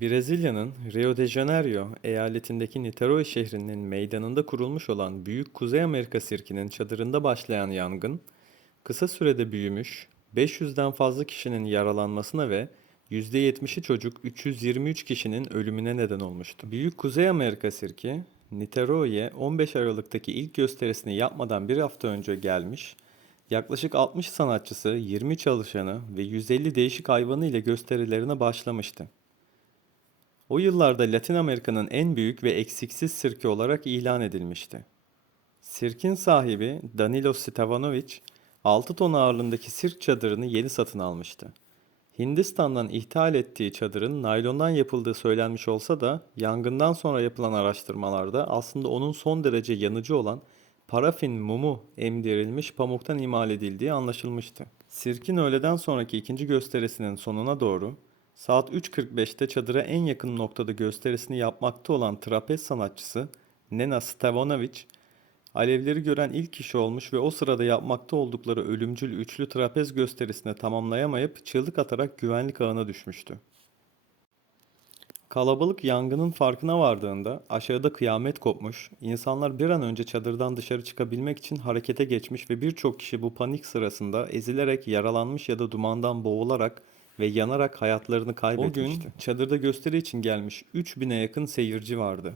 Brezilya'nın Rio de Janeiro eyaletindeki Niterói şehrinin meydanında kurulmuş olan Büyük Kuzey Amerika Sirki'nin çadırında başlayan yangın, kısa sürede büyümüş, 500'den fazla kişinin yaralanmasına ve %70'i çocuk 323 kişinin ölümüne neden olmuştu. Büyük Kuzey Amerika Sirki, Niterói'ye 15 Aralık'taki ilk gösterisini yapmadan bir hafta önce gelmiş, yaklaşık 60 sanatçısı, 20 çalışanı ve 150 değişik hayvanı ile gösterilerine başlamıştı. O yıllarda Latin Amerika'nın en büyük ve eksiksiz sirki olarak ilan edilmişti. Sirkin sahibi Danilo Stevanovic, 6 ton ağırlığındaki sirk çadırını yeni satın almıştı. Hindistan'dan ithal ettiği çadırın naylondan yapıldığı söylenmiş olsa da yangından sonra yapılan araştırmalarda aslında onun son derece yanıcı olan parafin mumu emdirilmiş pamuktan imal edildiği anlaşılmıştı. Sirkin öğleden sonraki ikinci gösterisinin sonuna doğru saat 3.45'te çadıra en yakın noktada gösterisini yapmakta olan trapez sanatçısı Nena Stevanovic alevleri gören ilk kişi olmuş ve o sırada yapmakta oldukları ölümcül üçlü trapez gösterisini tamamlayamayıp çığlık atarak güvenlik ağına düşmüştü. Kalabalık yangının farkına vardığında aşağıda kıyamet kopmuş, insanlar bir an önce çadırdan dışarı çıkabilmek için harekete geçmiş ve birçok kişi bu panik sırasında ezilerek, yaralanmış ya da dumandan boğularak ve yanarak hayatlarını kaybetmişti. O gün çadırda gösteri için gelmiş 3000'e yakın seyirci vardı.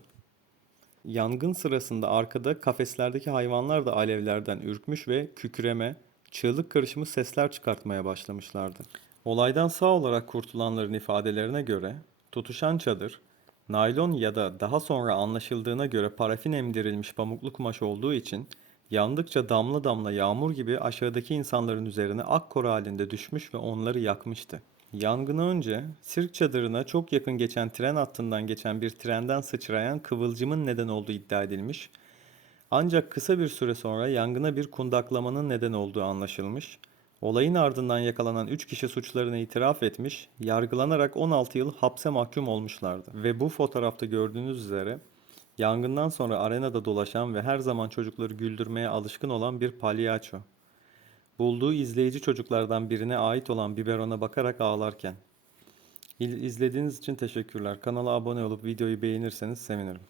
Yangın sırasında arkada kafeslerdeki hayvanlar da alevlerden ürkmüş ve kükreme, çığlık karışımı sesler çıkartmaya başlamışlardı. Olaydan sağ olarak kurtulanların ifadelerine göre tutuşan çadır, naylon ya da daha sonra anlaşıldığına göre parafin emdirilmiş pamuklu kumaş olduğu için yandıkça damla damla yağmur gibi aşağıdaki insanların üzerine akkor halinde düşmüş ve onları yakmıştı. Yangına önce sirk çadırına çok yakın geçen tren hattından geçen bir trenden sıçrayan kıvılcımın neden olduğu iddia edilmiş. Ancak kısa bir süre sonra yangına bir kundaklamanın neden olduğu anlaşılmış. Olayın ardından yakalanan 3 kişi suçlarını itiraf etmiş, yargılanarak 16 yıl hapse mahkum olmuşlardı. Ve bu fotoğrafta gördüğünüz üzere yangından sonra arenada dolaşan ve her zaman çocukları güldürmeye alışkın olan bir palyaço. Bulduğu izleyici çocuklardan birine ait olan biberona bakarak ağlarken. İzlediğiniz için teşekkürler. Kanala abone olup videoyu beğenirseniz sevinirim.